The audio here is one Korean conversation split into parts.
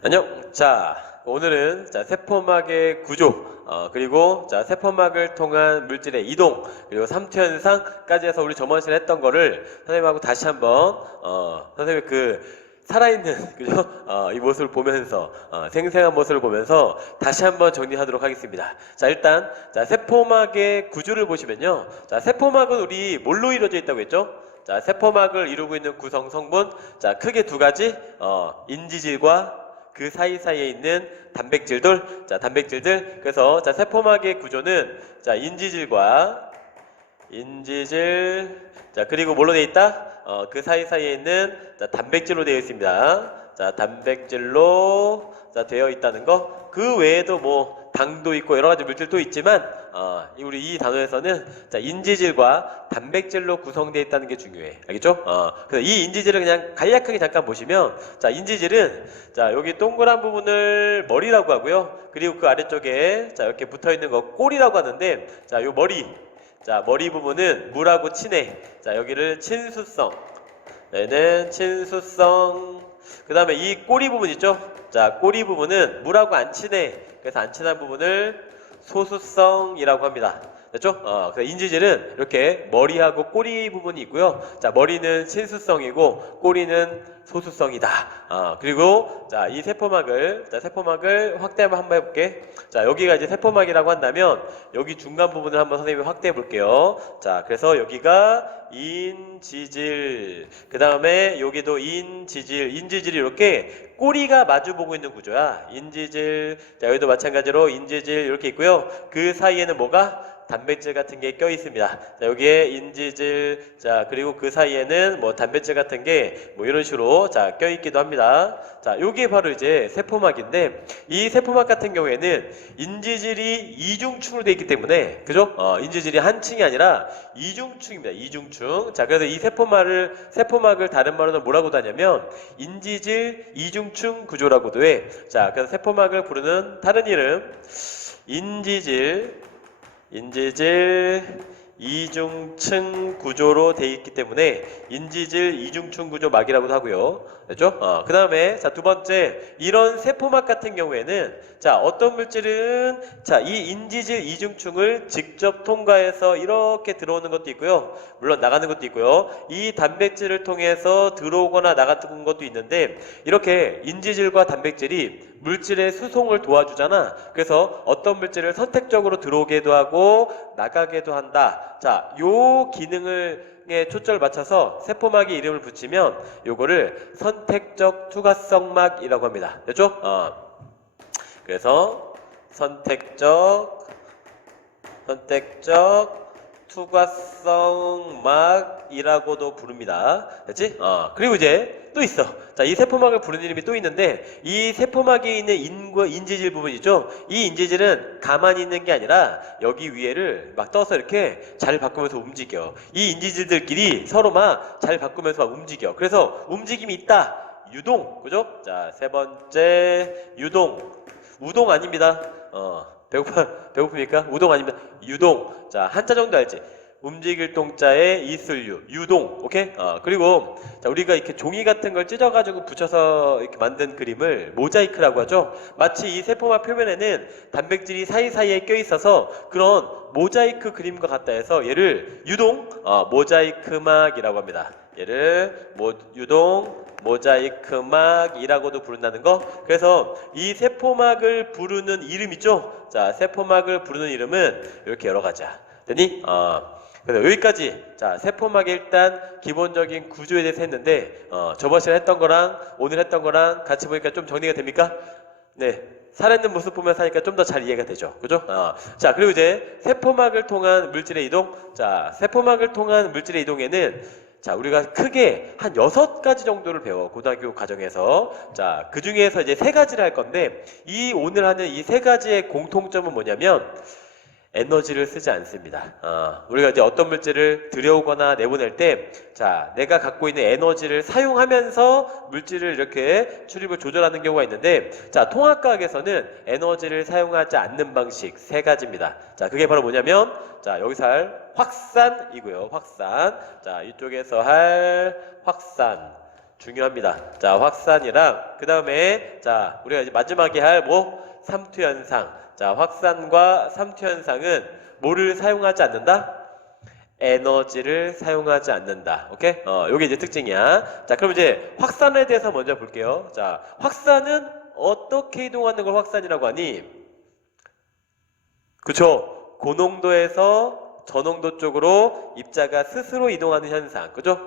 안녕. 자, 오늘은 세포막의 구조, 그리고 세포막을 통한 물질의 이동, 그리고 삼투 현상까지 해서 우리 저번 시간에 했던 거를 선생님하고 다시 한번 선생님의 그 살아있는 그죠? 이 모습을 보면서 생생한 모습을 보면서 다시 한번 정리하도록 하겠습니다. 자, 일단 세포막의 구조를 보시면요. 자, 세포막은 우리 뭘로 이루어져 있다고 했죠? 자, 세포막을 이루고 있는 구성 성분, 자, 크게 두 가지, 인지질과 그 사이사이에 있는 단백질들, 단백질들. 그래서 세포막의 구조는 인지질, 그리고 뭘로 되어 있다? 그 사이사이에 있는 단백질로 되어 있습니다. 단백질로 되어 있다는 거. 그 외에도 뭐 당도 있고 여러 가지 물질도 있지만 우리 이 단어에서는 인지질과 단백질로 구성되어 있다는 게 중요해. 알겠죠? 그래서 이 인지질을 그냥 간략하게 잠깐 보시면, 인지질은 여기 동그란 부분을 머리라고 하고요. 그리고 그 아래쪽에 이렇게 붙어 있는 거 꼬리라고 하는데, 요 머리 부분은 물하고 친해. 여기를 친수성. 얘는 친수성. 그 다음에 이 꼬리 부분 있죠? 꼬리 부분은 물하고 안 친해. 그래서 안 친한 부분을 소수성이라고 합니다. 됐죠? 그래서 인지질은 이렇게 머리하고 꼬리 부분이 있고요. 머리는 친수성이고 꼬리는 소수성이다. 그리고 이 세포막을 확대 한번 해볼게. 여기가 이제 세포막이라고 한다면 여기 중간 부분을 한번 선생님이 확대해 볼게요. 그래서 여기가 인지질, 그 다음에 여기도 인지질이 이렇게 꼬리가 마주보고 있는 구조야. 인지질, 여기도 마찬가지로 인지질 이렇게 있고요. 그 사이에는 뭐가? 단백질 같은 게 껴 있습니다. 여기에 인지질, 그리고 그 사이에는 뭐 단백질 같은 게 뭐 이런 식으로 껴 있기도 합니다. 요게 바로 이제 세포막인데, 이 세포막 같은 경우에는 인지질이 이중층으로 되어 있기 때문에, 그죠? 인지질이 한 층이 아니라 이중층입니다. 이중층. 그래서 이 세포막을 다른 말로는 뭐라고도 하냐면 인지질 이중층 구조라고도 해. 그래서 세포막을 부르는 다른 이름, 인지질 이중층 구조로 되어 있기 때문에 인지질 이중층 구조 막이라고도 하고요. 됐죠? 그 다음에 두 번째, 이런 세포막 같은 경우에는 어떤 물질은 이 인지질 이중층을 직접 통과해서 이렇게 들어오는 것도 있고요. 물론 나가는 것도 있고요. 이 단백질을 통해서 들어오거나 나가는 것도 있는데, 이렇게 인지질과 단백질이 물질의 수송을 도와주잖아. 그래서 어떤 물질을 선택적으로 들어오게도 하고 나가게도 한다. 요 기능에 초점을 맞춰서 세포막에 이름을 붙이면 요거를 선택적 투과성막이라고 합니다. 됐죠? 그래서 선택적 투과성막이라고도 부릅니다. 됐지? 그리고 이제 또 있어. 이 세포막을 부르는 이름이 또 있는데, 이 세포막에 있는 인지질 부분 있죠? 이 인지질은 가만히 있는 게 아니라 여기 위에를 막 떠서 이렇게 잘 바꾸면서 움직여. 이 인지질들끼리 서로 막 잘 바꾸면서 막 움직여. 그래서 움직임이 있다. 유동. 그죠? 세 번째, 유동. 우동 아닙니다. 배고픕니까? 우동 아닙니다. 유동. 한자 정도 알지? 움직일 동자에 이슬유, 유동. 오케이? 그리고 우리가 이렇게 종이 같은 걸 찢어가지고 붙여서 이렇게 만든 그림을 모자이크라고 하죠. 마치 이 세포막 표면에는 단백질이 사이사이에 껴있어서 그런 모자이크 그림과 같다 해서 얘를 유동 모자이크막이라고 합니다. 얘를 유동 모자이크막이라고도 부른다는 거. 그래서 이 세포막을 부르는 이름 있죠? 세포막을 부르는 이름은 이렇게 여러 가지야. 됐니? 그래서 여기까지 세포막의 일단 기본적인 구조에 대해서 했는데, 저번 시간에 했던 거랑 오늘 했던 거랑 같이 보니까 좀 정리가 됩니까? 네. 살아있는 모습 보면서 하니까 좀 더 잘 이해가 되죠. 그죠? 그리고 이제 세포막을 통한 물질의 이동. 세포막을 통한 물질의 이동에는 우리가 크게 한 6가지 정도를 배워, 고등학교 과정에서. 그 중에서 이제 3가지를 할 건데, 오늘 하는 이 3가지의 공통점은 뭐냐면, 에너지를 쓰지 않습니다. 우리가 이제 어떤 물질을 들여오거나 내보낼 때, 내가 갖고 있는 에너지를 사용하면서 물질을 이렇게 출입을 조절하는 경우가 있는데, 통합과학에서는 에너지를 사용하지 않는 방식 3가지입니다. 그게 바로 뭐냐면, 여기서 할 확산이고요. 확산. 이쪽에서 할 확산. 중요합니다. 자, 확산이랑 그 다음에 자, 우리가 이제 마지막에 할 뭐 삼투 현상. 자, 확산과 삼투 현상은 뭐를 사용하지 않는다? 에너지를 사용하지 않는다. 오케이? 요게 이제 특징이야. 자, 그럼 이제 확산에 대해서 먼저 볼게요. 자, 확산은 어떻게 이동하는 걸 확산이라고 하니? 그쵸? 고농도에서 저농도 쪽으로 입자가 스스로 이동하는 현상. 그죠?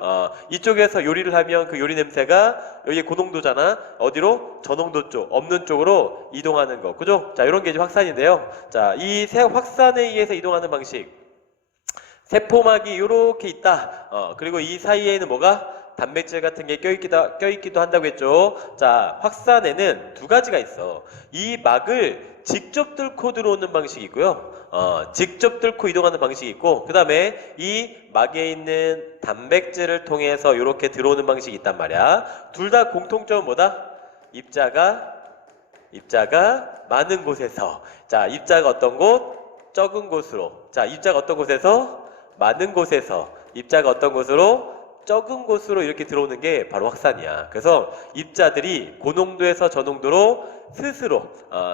이쪽에서 요리를 하면 그 요리 냄새가 여기 고농도잖아. 어디로? 저농도 쪽, 없는 쪽으로 이동하는 거. 그죠? 자, 이런 게 이제 확산인데요. 자, 이 확산에 의해서 이동하는 방식. 세포막이 이렇게 있다. 그리고 이 사이에는 뭐가? 단백질 같은 게 껴있기도 한다고 했죠. 자, 확산에는 두 가지가 있어. 이 막을 직접 뚫고 들어오는 방식이 있고요. 직접 뚫고 이동하는 방식이 있고, 그 다음에 이 막에 있는 단백질을 통해서 이렇게 들어오는 방식이 있단 말이야. 둘 다 공통점은 뭐다? 입자가 많은 곳에서. 자, 입자가 어떤 곳? 적은 곳으로. 자, 입자가 어떤 곳에서? 많은 곳에서. 입자가 어떤 곳으로? 적은 곳으로 이렇게 들어오는 게 바로 확산이야. 그래서 입자들이 고농도에서 저농도로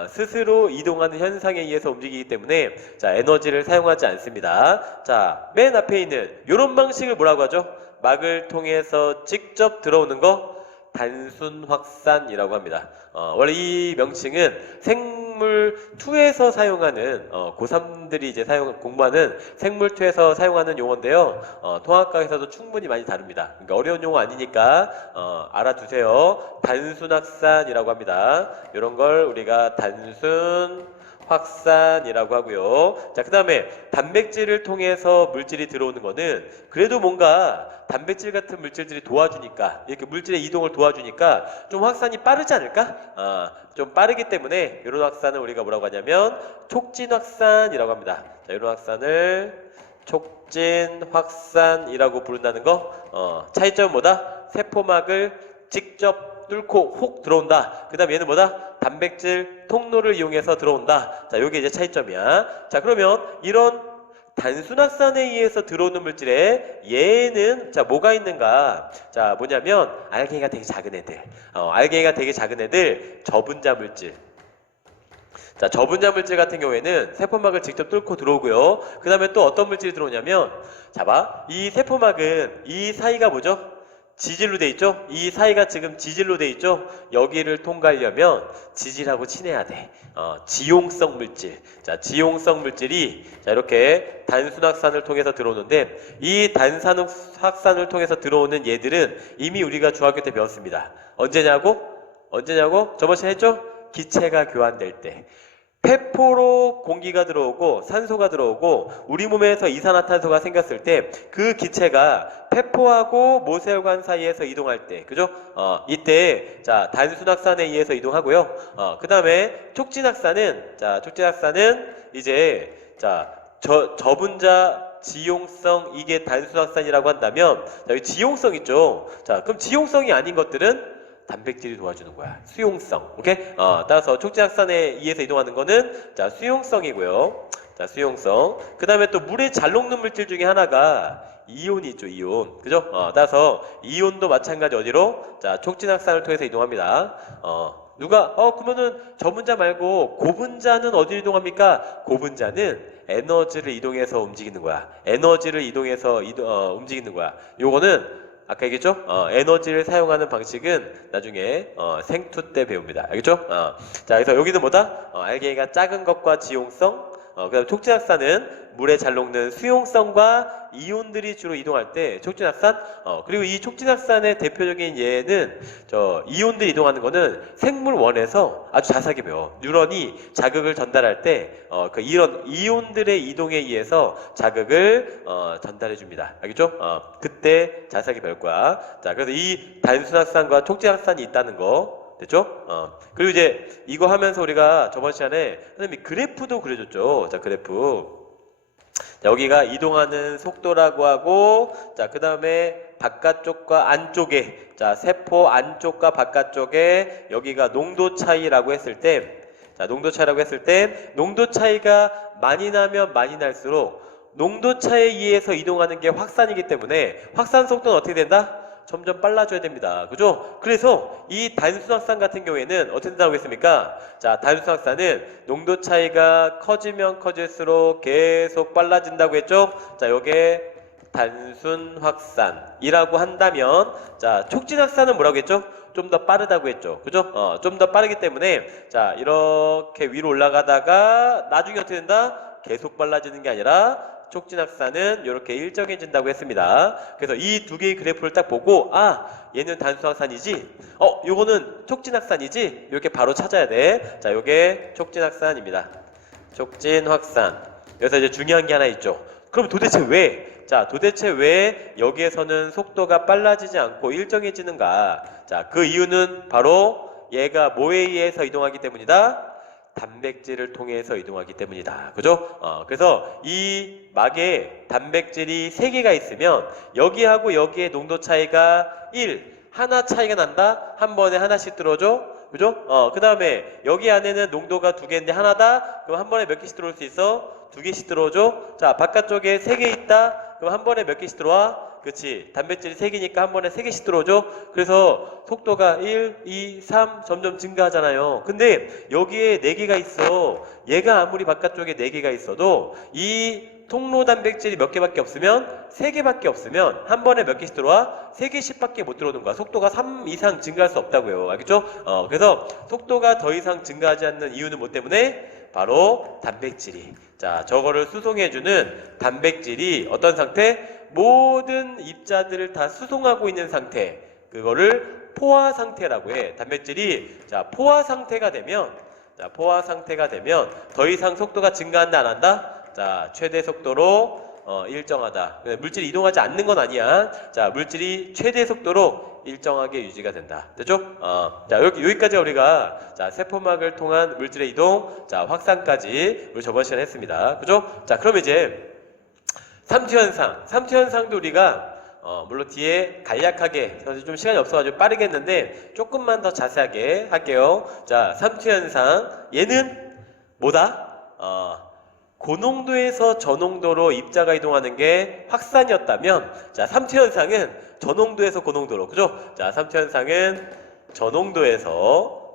스스로 이동하는 현상에 의해서 움직이기 때문에 자, 에너지를 사용하지 않습니다. 자, 맨 앞에 있는 이런 방식을 뭐라고 하죠? 막을 통해서 직접 들어오는 거 단순 확산이라고 합니다. 원래 이 명칭은 생물2에서 사용하는 고3들이 이제 공부하는 생물2에서 사용하는 용어인데요. 통합과에서도 충분히 많이 다릅니다. 그러니까 어려운 용어 아니니까 알아두세요. 단순 확산이라고 합니다. 이런 걸 우리가 단순 확산이라고 하고요. 자, 그 다음에 단백질을 통해서 물질이 들어오는 거는 그래도 뭔가 단백질 같은 물질들이 도와주니까, 이렇게 물질의 이동을 도와주니까 좀 확산이 빠르지 않을까? 좀 빠르기 때문에 이런 확산을 우리가 뭐라고 하냐면 촉진 확산이라고 합니다. 자, 이런 확산을 촉진 확산이라고 부른다는 거. 차이점은 뭐다? 세포막을 직접 뚫고 혹 들어온다. 그 다음에 얘는 뭐다? 단백질 통로를 이용해서 들어온다. 자, 요게 이제 차이점이야. 자, 그러면 이런 단순 확산에 의해서 들어오는 물질에 얘는 자, 뭐가 있는가? 자, 뭐냐면 알갱이가 되게 작은 애들. 알갱이가 되게 작은 애들 저분자 물질. 자, 저분자 물질 같은 경우에는 세포막을 직접 뚫고 들어오고요. 그 다음에 또 어떤 물질이 들어오냐면, 자, 봐. 이 세포막은 이 사이가 뭐죠? 지질로 돼 있죠? 이 사이가 지금 지질로 돼 있죠? 여기를 통과하려면 지질하고 친해야 돼. 지용성 물질. 자, 지용성 물질이 자, 이렇게 단순 확산을 통해서 들어오는데, 이 단순 확산을 통해서 들어오는 얘들은 이미 우리가 중학교 때 배웠습니다. 언제냐고? 저번 시간에 했죠? 기체가 교환될 때. 폐포로 공기가 들어오고 산소가 들어오고 우리 몸에서 이산화탄소가 생겼을 때 그 기체가 폐포하고 모세혈관 사이에서 이동할 때, 그죠? 이때 자, 단순 확산에 의해서 이동하고요. 그 다음에 촉진 확산은 이제 자, 저분자 지용성, 이게 단순 확산이라고 한다면, 자, 여기 지용성 있죠? 자, 그럼 지용성이 아닌 것들은 단백질이 도와주는 거야. 수용성. 오케이? 따라서 촉진 확산에 의해서 이동하는 거는 자, 수용성이고요. 자, 수용성. 그 다음에 또 물에 잘 녹는 물질 중에 하나가 이온이 있죠, 이온. 그죠? 따라서 이온도 마찬가지 어디로? 자, 촉진 확산을 통해서 이동합니다. 그러면은 저분자 말고 고분자는 어디로 이동합니까? 고분자는 에너지를 이동해서 움직이는 거야. 에너지를 이동해서 움직이는 거야. 요거는 아까 얘기했죠? 에너지를 사용하는 방식은 나중에 생투 때 배웁니다. 알겠죠? 자, 그래서 여기는 뭐다? 알갱이가 작은 것과 지용성, 그 다음에 촉진 확산은 물에 잘 녹는 수용성과 이온들이 주로 이동할 때 촉진 확산. 그리고 이 촉진 확산의 대표적인 예는 이온들이 이동하는 거는 생물원에서 아주 자세하게 배워. 뉴런이 자극을 전달할 때 이런 이온들의 이동에 의해서 자극을 전달해 줍니다. 알겠죠? 그때 자세하게 배울 거야. 자, 그래서 이 단순 확산과 촉진 확산이 있다는 거 됐죠? 그리고 이제 이거 하면서 우리가 저번 시간에 선생님이 그래프도 그려줬죠. 자, 그래프. 자, 여기가 이동하는 속도라고 하고, 자, 그 다음에 바깥쪽과 안쪽에, 자, 세포 안쪽과 바깥쪽에 여기가 농도 차이라고 했을 때, 자, 농도 차이라고 했을 때, 농도 차이가 많이 나면 많이 날수록 농도 차이에 의해서 이동하는 게 확산이기 때문에 확산 속도는 어떻게 된다? 점점 빨라져야 됩니다. 그죠? 그래서 이 단순확산 같은 경우에는 어떻게 된다고 했습니까? 자, 단순확산은 농도 차이가 커지면 커질수록 계속 빨라진다고 했죠? 자, 요게 단순확산이라고 한다면, 자, 촉진확산은 뭐라고 했죠? 좀 더 빠르다고 했죠. 그죠? 좀 더 빠르기 때문에, 자, 이렇게 위로 올라가다가 나중에 어떻게 된다? 계속 빨라지는 게 아니라 촉진확산은 이렇게 일정해진다고 했습니다. 그래서 이 두 개의 그래프를 딱 보고, 아, 얘는 단순확산이지? 요거는 촉진확산이지? 이렇게 바로 찾아야 돼. 자, 요게 촉진확산입니다. 촉진확산. 여기서 이제 중요한 게 하나 있죠. 그럼 도대체 왜? 자, 도대체 왜 여기에서는 속도가 빨라지지 않고 일정해지는가? 자, 그 이유는 바로 얘가 뭐에 의해서 이동하기 때문이다? 단백질을 통해서 이동하기 때문이다. 그죠? 그래서 이 막에 단백질이 3개가 있으면 여기하고 여기의 농도 차이가 1, 하나 차이가 난다? 한 번에 하나씩 들어줘? 그죠? 그 다음에 여기 안에는 농도가 2개인데 하나다? 그럼 한 번에 몇 개씩 들어올 수 있어? 2개씩 들어오죠? 자, 바깥쪽에 3개 있다? 그럼 한 번에 몇 개씩 들어와? 그치. 단백질이 3개니까 한 번에 3개씩 들어오죠? 그래서 속도가 1, 2, 3 점점 증가하잖아요. 근데 여기에 4개가 있어. 얘가 아무리 바깥쪽에 4개가 있어도 이 통로 단백질이 몇 개밖에 없으면 3개밖에 없으면 한 번에 몇 개씩 들어와? 3개씩밖에 못 들어오는 거야. 속도가 3 이상 증가할 수 없다고요. 알겠죠? 그래서 속도가 더 이상 증가하지 않는 이유는 뭐 때문에? 바로 단백질이. 자, 저거를 수송해주는 단백질이 어떤 상태? 모든 입자들을 다 수송하고 있는 상태. 그거를 포화 상태라고 해. 단백질이 자, 포화 상태가 되면 더 이상 속도가 증가한다 안 한다? 자, 최대 속도로 일정하다. 물질이 이동하지 않는 건 아니야. 자, 물질이 최대 속도로 일정하게 유지가 된다. 됐죠? 자, 여기까지가 우리가 자, 세포막을 통한 물질의 이동, 자, 확산까지 우리 저번 시간에 했습니다. 그죠? 자, 그럼 이제 삼투현상도 우리가 물론 뒤에 간략하게 좀 시간이 없어가지고 빠르게 했는데 조금만 더 자세하게 할게요. 자, 삼투현상 얘는 뭐다? 고농도에서 저농도로 입자가 이동하는 게 확산이었다면, 자, 삼투현상은 저농도에서 고농도로, 그죠? 자, 삼투현상은 저농도에서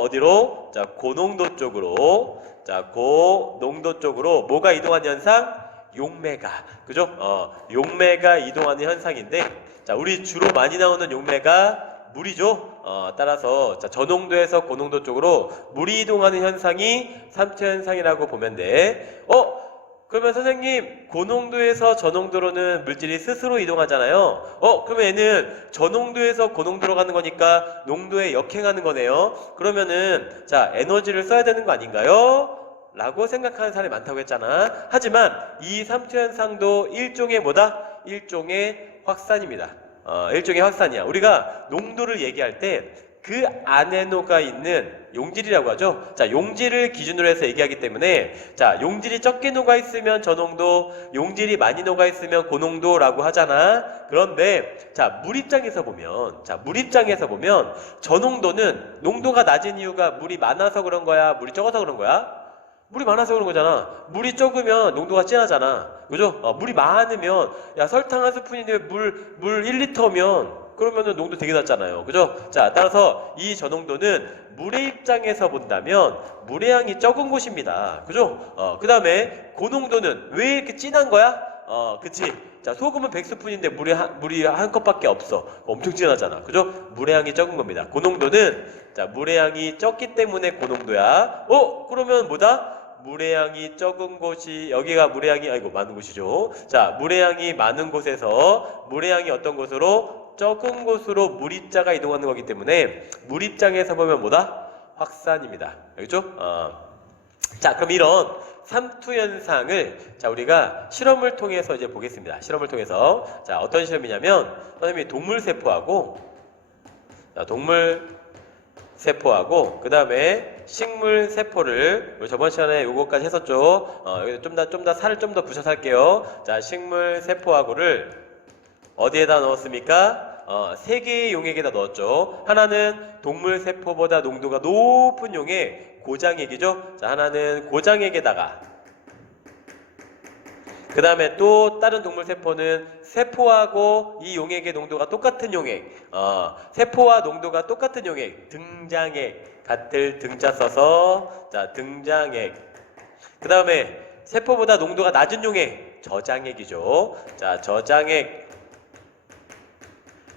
어디로? 자, 고농도 쪽으로, 자, 고농도 쪽으로 뭐가 이동하는 현상? 용매가, 그죠? 용매가 이동하는 현상인데, 자, 우리 주로 많이 나오는 용매가 물이죠. 따라서 자, 저농도에서 고농도 쪽으로 물이 이동하는 현상이 삼투현상이라고 보면 돼. 그러면 선생님, 고농도에서 저농도로는 물질이 스스로 이동하잖아요. 그러면 얘는 저농도에서 고농도로 가는 거니까 농도에 역행하는 거네요. 그러면은 자, 에너지를 써야 되는 거 아닌가요? 라고 생각하는 사람이 많다고 했잖아. 하지만 이 삼투현상도 일종의 뭐다? 일종의 확산입니다. 일종의 확산이야. 우리가 농도를 얘기할 때 그 안에 녹아 있는 용질이라고 하죠. 자, 용질을 기준으로 해서 얘기하기 때문에 자, 용질이 적게 녹아 있으면 저농도, 용질이 많이 녹아 있으면 고농도라고 하잖아. 그런데 자, 물 입장에서 보면 저농도는 농도가 낮은 이유가 물이 많아서 그런 거야? 물이 적어서 그런 거야? 물이 많아서 그런 거잖아. 물이 적으면 농도가 진하잖아. 그죠? 물이 많으면, 야, 설탕 한 스푼인데 물 1리터면, 그러면은 농도 되게 낮잖아요. 그죠? 자, 따라서 이 저농도는 물의 입장에서 본다면, 물의 양이 적은 곳입니다. 그죠? 그 다음에 고농도는 왜 이렇게 진한 거야? 그치? 자, 소금은 100스푼인데 물이 한 컵밖에 없어. 엄청 진하잖아. 그죠? 물의 양이 적은 겁니다. 고농도는, 자, 물의 양이 적기 때문에 고농도야. 그러면 뭐다? 물의 양이 적은 곳이, 여기가 물의 양이, 많은 곳이죠. 자, 물의 양이 많은 곳에서 물의 양이 어떤 곳으로? 적은 곳으로 물 입자가 이동하는 거기 때문에 물 입장에서 보면 뭐다? 확산입니다. 알겠죠? 자, 그럼 이런 삼투현상을 자, 우리가 실험을 통해서 이제 보겠습니다. 실험을 통해서. 자, 어떤 실험이냐면 선생님이 동물세포하고 그 다음에 식물세포를 저번 시간에 요거까지 했었죠. 좀 더 살을 좀 더 붙여서 할게요. 자, 식물세포하고를 어디에다 넣었습니까? 3개의 용액에다 넣었죠. 하나는 동물세포보다 농도가 높은 용액, 고장액이죠. 자, 하나는 고장액에다가, 그 다음에 또 다른 동물 세포는 세포하고 이 용액의 농도가 똑같은 용액, 세포와 농도가 똑같은 용액, 등장액, 같을 등자 써서 자 등장액. 그 다음에 세포보다 농도가 낮은 용액, 저장액이죠. 자 저장액.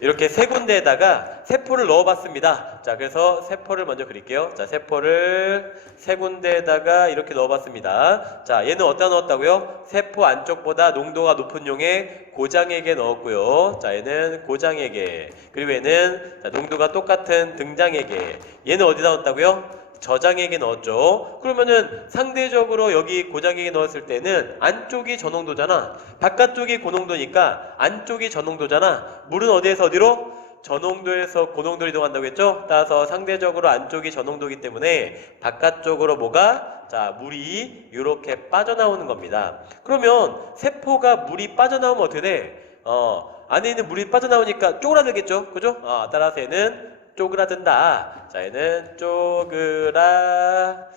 이렇게 세 군데에다가 세포를 넣어봤습니다. 자, 그래서 세포를 먼저 그릴게요. 자, 세포를 세 군데에다가 이렇게 넣어봤습니다. 자, 얘는 어디다 넣었다고요? 세포 안쪽보다 농도가 높은 용액 고장액에 넣었고요. 자, 얘는 고장액에. 그리고 얘는 자, 농도가 똑같은 등장액에. 얘는 어디다 넣었다고요? 저장액에 넣었죠. 그러면은 상대적으로 여기 고장액에 넣었을 때는 안쪽이 저농도잖아. 바깥쪽이 고농도니까 안쪽이 저농도잖아. 물은 어디에서 어디로? 저농도에서 고농도로 이동한다고 했죠? 따라서 상대적으로 안쪽이 저농도이기 때문에 바깥쪽으로 뭐가? 자, 물이 이렇게 빠져나오는 겁니다. 그러면 세포가 물이 빠져나오면 어떻게 돼? 안에 있는 물이 빠져나오니까 쪼그라들겠죠? 그죠? 따라서 얘는 쪼그라든다. 자, 얘는 쪼그라든다.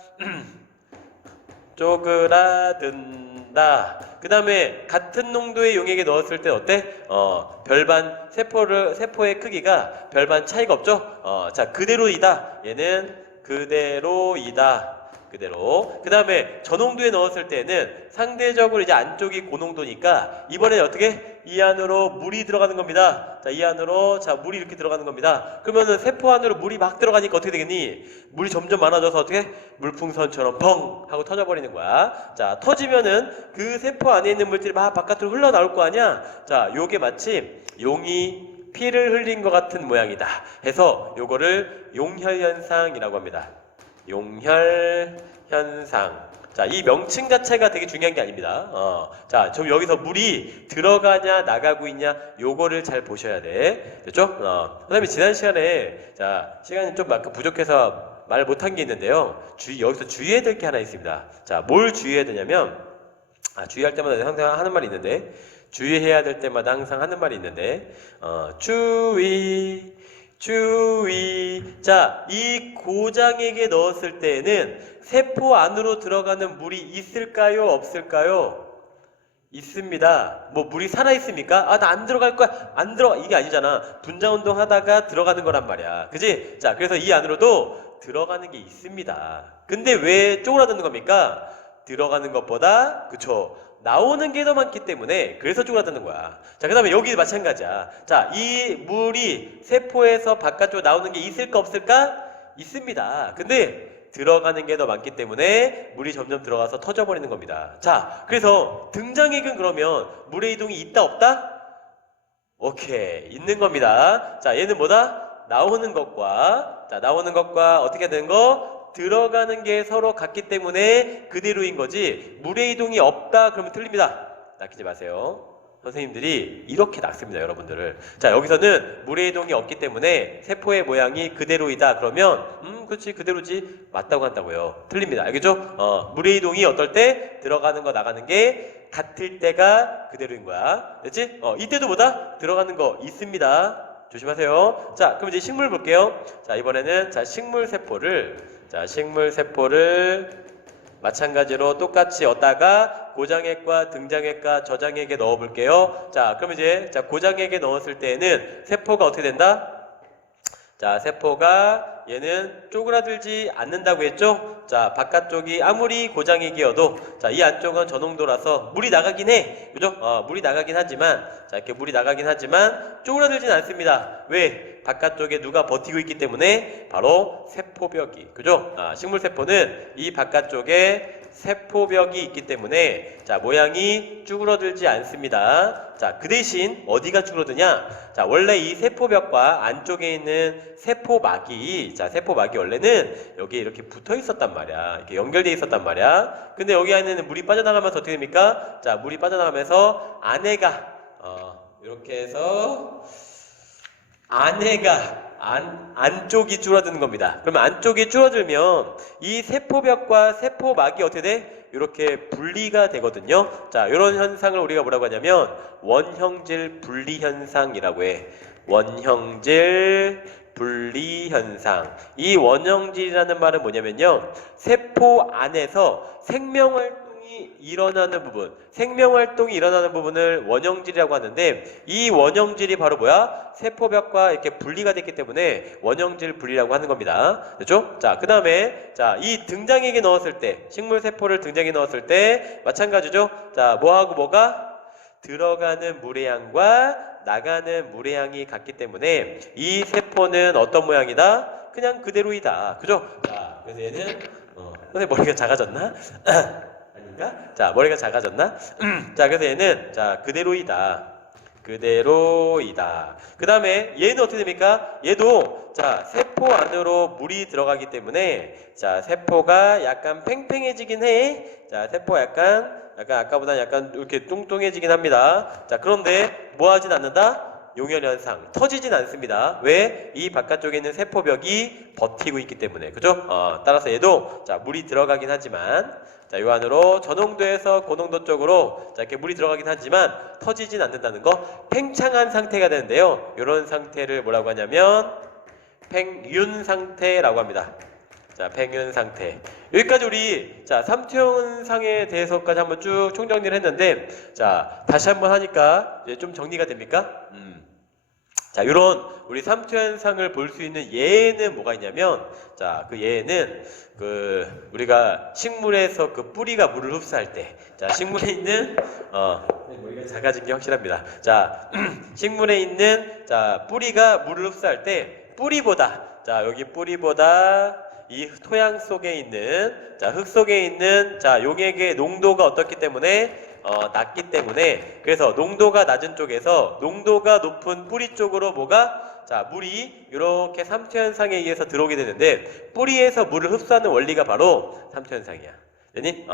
그 다음에 같은 농도의 용액에 넣었을 때 어때? 별반 세포의 크기가 별반 차이가 없죠? 자, 그대로이다. 얘는 그대로이다. 그대로. 그 다음에 저농도에 넣었을 때는 상대적으로 이제 안쪽이 고농도니까 이번에 어떻게? 이 안으로 물이 들어가는 겁니다. 자, 이 안으로 자 물이 이렇게 들어가는 겁니다. 그러면은 세포 안으로 물이 막 들어가니까 어떻게 되겠니? 물이 점점 많아져서 어떻게? 물풍선처럼 펑 하고 터져버리는 거야. 자, 터지면은 그 세포 안에 있는 물질이 막 바깥으로 흘러나올 거 아니야? 자, 요게 마치 용이 피를 흘린 것 같은 모양이다 해서 요거를 용혈현상이라고 합니다. 용혈현상. 자, 이 명칭 자체가 되게 중요한 게 아닙니다. 자, 좀 여기서 물이 들어가냐 나가고 있냐 요거를 잘 보셔야 돼. 됐죠? 그 다음에 지난 시간에 자, 시간이 좀 아까 부족해서 말 못한 게 있는데요. 여기서 주의해야 될 게 하나 있습니다. 자, 뭘 주의해야 되냐면 주의할 때마다 항상 하는 말이 있는데 주의해야 될 때마다 항상 하는 말이 있는데 주의. 자, 이 고장액에 넣었을 때에는 세포 안으로 들어가는 물이 있을까요? 없을까요? 있습니다. 뭐 물이 살아있습니까? 나 안 들어갈 거야. 안 들어가. 이게 아니잖아. 분자운동 하다가 들어가는 거란 말이야. 그지? 자, 그래서 이 안으로도 들어가는 게 있습니다. 근데 왜 쪼그라드는 겁니까? 들어가는 것보다, 그쵸? 나오는 게 더 많기 때문에 그래서 쪼그라드는 거야. 자, 그 다음에 여기 마찬가지야. 자, 이 물이 세포에서 바깥으로 나오는 게 있을까 없을까? 있습니다. 근데 들어가는 게 더 많기 때문에 물이 점점 들어가서 터져버리는 겁니다. 자, 그래서 등장액은 그러면 물의 이동이 있다 없다? 오케이, 있는 겁니다. 자, 얘는 뭐다? 나오는 것과 어떻게 되는 거? 들어가는 게 서로 같기 때문에 그대로인 거지 물의 이동이 없다 그러면 틀립니다. 낚이지 마세요. 선생님들이 이렇게 낚습니다, 여러분들을. 자, 여기서는 물의 이동이 없기 때문에 세포의 모양이 그대로이다 그러면 그렇지 그대로지 맞다고 한다고요. 틀립니다. 알겠죠? 물의 이동이 어떨 때 들어가는 거 나가는 게 같을 때가 그대로인 거야. 됐지? 이때도 뭐다? 들어가는 거 있습니다. 조심하세요. 자, 그럼 이제 식물 볼게요. 자, 이번에는 식물 세포를 마찬가지로 똑같이 얻다가 고장액과 등장액과 저장액에 넣어 볼게요. 자, 그럼 이제 고장액에 넣었을 때에는 세포가 어떻게 된다? 자, 세포가 얘는 쪼그라들지 않는다고 했죠? 자, 바깥쪽이 아무리 고장액이어도 자, 이 안쪽은 저농도라서 물이 나가긴 해. 그죠? 물이 나가긴 하지만 자, 이렇게 물이 나가긴 하지만 쪼그라들진 않습니다. 왜? 바깥쪽에 누가 버티고 있기 때문에 바로 세포벽이. 그죠? 식물 세포는 이 바깥쪽에 세포벽이 있기 때문에 자, 모양이 쭈그러들지 않습니다. 자, 그 대신 어디가 쭈그러드냐? 자, 원래 이 세포벽과 안쪽에 있는 세포막이 원래는 여기에 이렇게 붙어 있었단 말이야. 이렇게 연결되어 있었단 말이야. 근데 여기 안에는 물이 빠져나가면서 어떻게 됩니까? 자, 물이 빠져나가면서 안에가 이렇게 해서 안쪽이 줄어드는 겁니다. 그러면 안쪽이 줄어들면 이 세포벽과 세포막이 어떻게 돼? 이렇게 분리가 되거든요. 자, 이런 현상을 우리가 뭐라고 하냐면 원형질 분리 현상이라고 해. 원형질 분리 현상. 이 원형질이라는 말은 뭐냐면요, 세포 안에서 생명활동이 활동이 일어나는 부분, 생명 활동이 일어나는 부분을 원형질이라고 하는데 이 원형질이 바로 뭐야? 세포벽과 이렇게 분리가 됐기 때문에 원형질 분리라고 하는 겁니다. 됐죠? 자, 그 다음에 자, 이 등장액에 넣었을 때 식물 세포를 등장에 넣었을 때 마찬가지죠? 자, 뭐하고 뭐가? 들어가는 물의 양과 나가는 물의 양이 같기 때문에 이 세포는 어떤 모양이다? 그냥 그대로이다. 그죠? 자, 그래서 얘는 근데 머리가 작아졌나? 아닌가? 자, 머리가 작아졌나? 자, 그래서 얘는 자, 그대로이다. 그대로이다. 그 다음에 얘는 어떻게 됩니까? 얘도 자, 세포 안으로 물이 들어가기 때문에 자, 세포가 약간 팽팽해지긴 해. 자, 세포가 약간 아까보다 약간 이렇게 뚱뚱해지긴 합니다. 자, 그런데 뭐 하진 않는다? 용혈현상, 터지진 않습니다. 왜? 이 바깥쪽에 있는 세포벽이 버티고 있기 때문에. 그죠? 따라서 얘도 자, 물이 들어가긴 하지만 자, 요 안으로 저농도에서 고농도 쪽으로 자, 이렇게 물이 들어가긴 하지만 터지진 않는다는 거, 팽창한 상태가 되는데요. 이런 상태를 뭐라고 하냐면 팽윤 상태라고 합니다. 자, 팽윤 상태. 여기까지 우리 자, 삼투현상에 대해서까지 한번 쭉 총정리를 했는데 자, 다시 한번 하니까 이제 좀 정리가 됩니까? 자, 요런 우리 삼투현상을 볼 수 있는 예는 뭐가 있냐면 자, 그 예는 그 우리가 식물에서 그 뿌리가 물을 흡수할 때 자, 식물에 있는 머리가 작아진 게 확실합니다. 자, 식물에 있는 자, 뿌리가 물을 흡수할 때 뿌리보다 자, 여기 뿌리보다 이 토양 속에 있는 자, 흙 속에 있는 자, 용액의 농도가 어떻기 때문에 낮기 때문에 그래서 농도가 낮은 쪽에서 농도가 높은 뿌리 쪽으로 뭐가 자, 물이 이렇게 삼투현상에 의해서 들어오게 되는데 뿌리에서 물을 흡수하는 원리가 바로 삼투현상이야. 됐니?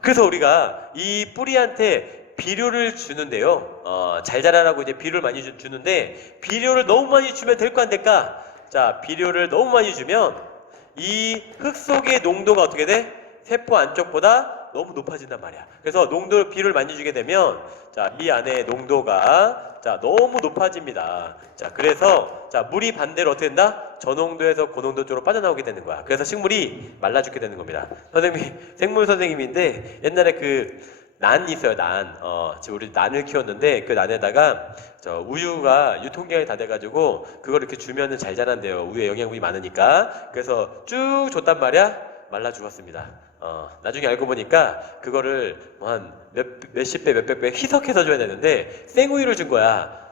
그래서 우리가 이 뿌리한테 비료를 주는데요. 잘 자라라고 이제 비료를 많이 주는데 비료를 너무 많이 주면 될 거 안 될까? 자, 비료를 너무 많이 주면 이 흙 속의 농도가 어떻게 돼? 세포 안쪽보다 너무 높아진단 말이야. 그래서 비료를 많이 주게 되면 자, 이 안에 농도가 자, 너무 높아집니다. 자, 그래서 자, 물이 반대로 어떻게 된다? 저농도에서 고농도 쪽으로 빠져나오게 되는 거야. 그래서 식물이 말라 죽게 되는 겁니다. 선생님이 생물 선생님인데 옛날에 그 난 있어요, 난. 지금 우리 난을 키웠는데 그 난에다가 우유가 유통기한이 다 돼가지고 그걸 이렇게 주면은 잘 자란대요. 우유에 영양분이 많으니까. 그래서 쭉 줬단 말이야. 말라 죽었습니다. 나중에 알고 보니까 그거를 뭐 한 몇십 배, 몇백 배 희석해서 줘야 되는데 생우유를 준 거야.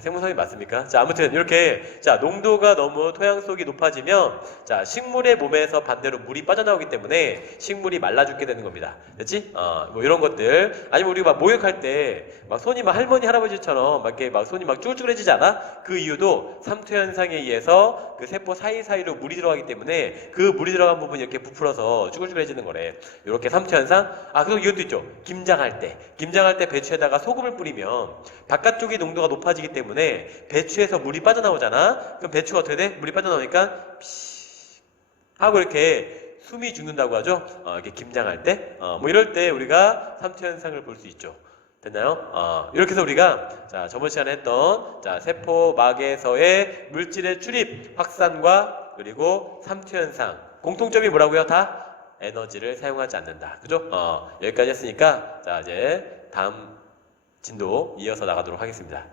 생물선이 맞습니까? 자, 아무튼 이렇게 자, 농도가 너무 토양 속이 높아지면 자, 식물의 몸에서 반대로 물이 빠져나오기 때문에 식물이 말라 죽게 되는 겁니다. 됐지? 뭐 이런 것들. 아니면 우리가 막 목욕할 때 막 손이 막 할머니 할아버지처럼 막 이렇게 막 손이 막 쭈글쭈글해지지 않아? 그 이유도 삼투현상에 의해서 그 세포 사이사이로 물이 들어가기 때문에 그 물이 들어간 부분이 이렇게 부풀어서 쭈글쭈글해지는 거래. 이렇게 삼투현상. 그리고 이것도 있죠. 김장할 때 배추에다가 소금을 뿌리면 바깥쪽의 농도가 높아지기 때문에 배추에서 물이 빠져나오잖아. 그럼 배추가 어떻게 돼? 물이 빠져나오니까 피식 하고 이렇게 숨이 죽는다고 하죠. 이렇게 김장할 때. 뭐 이럴 때 우리가 삼투현상을 볼 수 있죠. 됐나요? 이렇게 해서 우리가 자, 저번 시간에 했던 자, 세포막에서의 물질의 출입, 확산과 그리고 삼투현상 공통점이 뭐라고요? 다 에너지를 사용하지 않는다. 그죠? 여기까지 했으니까 자, 이제 다음 진도 이어서 나가도록 하겠습니다.